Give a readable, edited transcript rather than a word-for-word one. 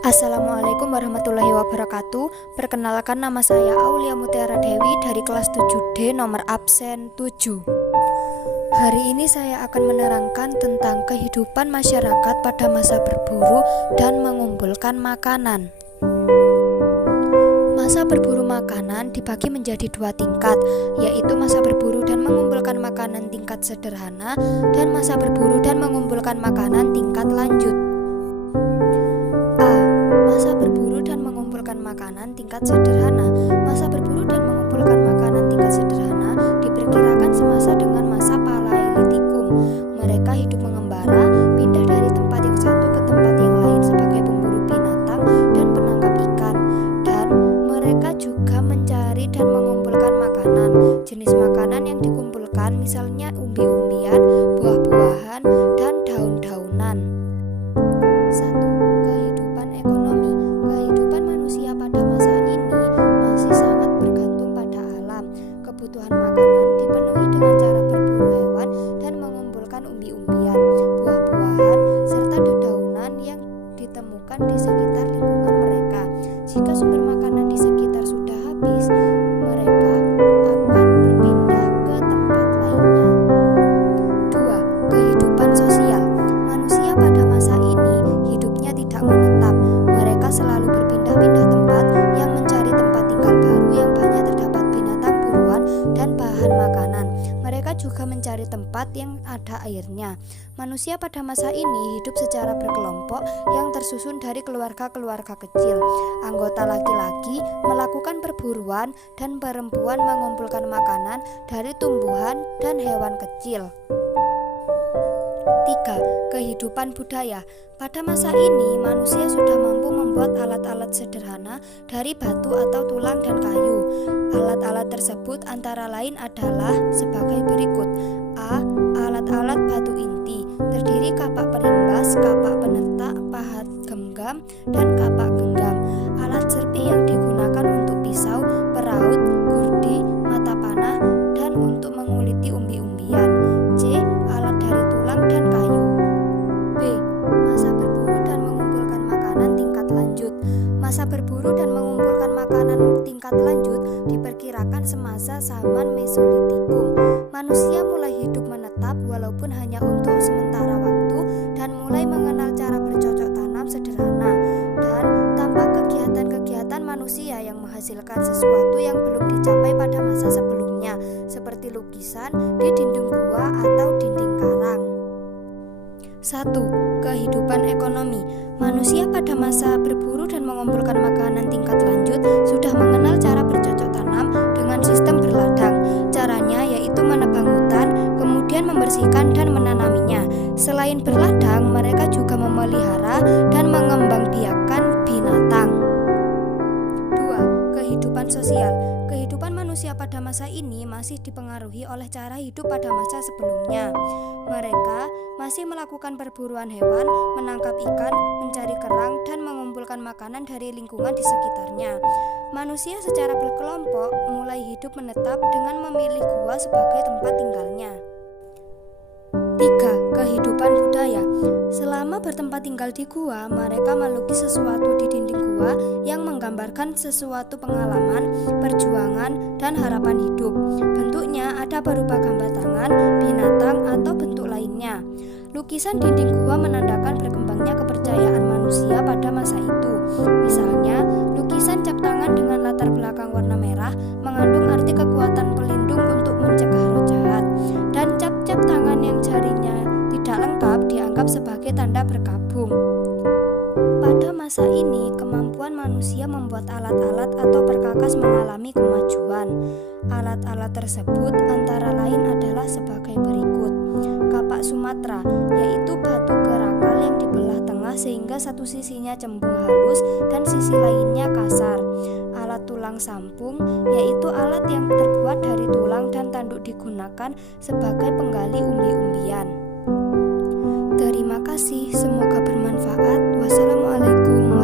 Assalamualaikum warahmatullahi wabarakatuh. Perkenalkan, nama saya Aulia Mutiara Dewi dari kelas 7D nomor absen 7. Hari ini saya akan menerangkan tentang kehidupan masyarakat pada masa berburu dan mengumpulkan makanan. Masa berburu makanan dibagi menjadi dua tingkat, yaitu masa berburu dan mengumpulkan makanan tingkat sederhana dan masa berburu dan mengumpulkan makanan tingkat lanjut. Masa berburu dan mengumpulkan makanan tingkat sederhana. Masa berburu dan mengumpulkan makanan tingkat sederhana diperkirakan semasa dengan masa Paleolitikum. Mereka hidup mengembara, pindah dari tempat yang satu ke tempat yang lain sebagai pemburu binatang dan penangkap ikan. Dan mereka juga mencari dan mengumpulkan makanan. Jenis makanan yang dikumpulkan misalnya umbi-umbian, buah-buahan, dan daun-daunan. 1. Kehidupan ekonomi. Kehidupan manusia pada masa ini masih sangat bergantung pada alam. Kebutuhan makanan dipenuhi dengan cara berburu hewan dan mengumpulkan umbi-umbian, buah-buahan, serta dedaunan yang ditemukan di sekitar lingkungan mereka. Jika sumber makanan di sekitar sudah habis, mereka akan berpindah ke tempat lainnya. 2. Kehidupan sosial. Manusia pada masa ini hidupnya tidak menetap. Mereka selalu berpindah-pindah tempat yang mencari tempat tinggal baru yang banyak terdapat binatang buruan dan bahan makanan. Mereka juga mencari tempat yang ada airnya. Manusia pada masa ini hidup secara berkelompok yang tersusun dari keluarga-keluarga kecil. Anggota laki-laki melakukan perburuan dan perempuan mengumpulkan makanan dari tumbuhan dan hewan kecil. 3. Kehidupan budaya. Pada masa ini, manusia sudah mampu membuat alat-alat sederhana dari batu atau tulang dan kayu. Alat-alat tersebut antara lain adalah sebagai berikut. A. Alat-alat batu inti, terdiri kapak perimbas, kapak penetak, pahat genggam, dan kapak genggam. Alat serpi yang digunakan untuk pisau, peraut, gurdi, mata panah, dan untuk menguliti umbi-umbian. C. Alat dari tulang dan kayu. B. Masa berburu dan mengumpulkan makanan tingkat lanjut. Masa berburu dan mengumpulkan makanan tingkat lanjut diperkirakan semasa zaman Mesolitikum. Manusia mulai hidup menetap walaupun hanya untuk sementara waktu dan mulai mengenal cara bercocok tanam sederhana. Dan tanpa kegiatan-kegiatan manusia yang menghasilkan sesuatu yang belum dicapai pada masa sebelumnya, seperti lukisan di dinding gua atau dinding karang. 1. Kehidupan ekonomi. Manusia pada masa berburu dan mengumpulkan makanan tingkat lanjut sudah mengenal cara bercocok tanam dengan sistem berladang. Caranya yaitu menebang hutan, kemudian membersihkan dan menanaminya. Selain berladang, mereka juga memelihara dan mengembangbiakan binatang. 2. Kehidupan sosial. Kehidupan manusia pada masa ini masih dipengaruhi oleh cara hidup pada masa sebelumnya. Mereka masih melakukan perburuan hewan, menangkap ikan, mencari kerang, dan mengumpulkan makanan dari lingkungan di sekitarnya. Manusia secara berkelompok mulai hidup menetap dengan memilih gua sebagai tempat tinggalnya. 3. Kehidupan budaya. Selama bertempat tinggal di gua, mereka melukis sesuatu di dinding gua yang menggambarkan sesuatu pengalaman, perjuangan, dan harapan hidup. Bentuknya ada berupa gambar tangan, binatang, atau bentuk lainnya. Lukisan dinding gua menandakan berkembangnya kepercayaan manusia pada masa itu. Misalnya, lukisan cap tangan dengan latar belakang warna merah mengandung arti kekuatan pelindung untuk mencegah roh jahat. Dan cap-cap tangan yang jarinya tidak lengkap dianggap sebagai tanda berkabung. Pada masa ini, kemampuan manusia membuat alat-alat atau perkakas mengalami kemajuan. Alat-alat tersebut antara lain adalah sebagai berikut. Kapak Sumatera, yaitu batu gerakal yang dibelah tengah sehingga satu sisinya cembung halus dan sisi lainnya kasar. Alat tulang sampung, yaitu alat yang terbuat dari tulang dan tanduk digunakan sebagai penggali umbi-umbian. Terima kasih, semoga bermanfaat. Wassalamualaikum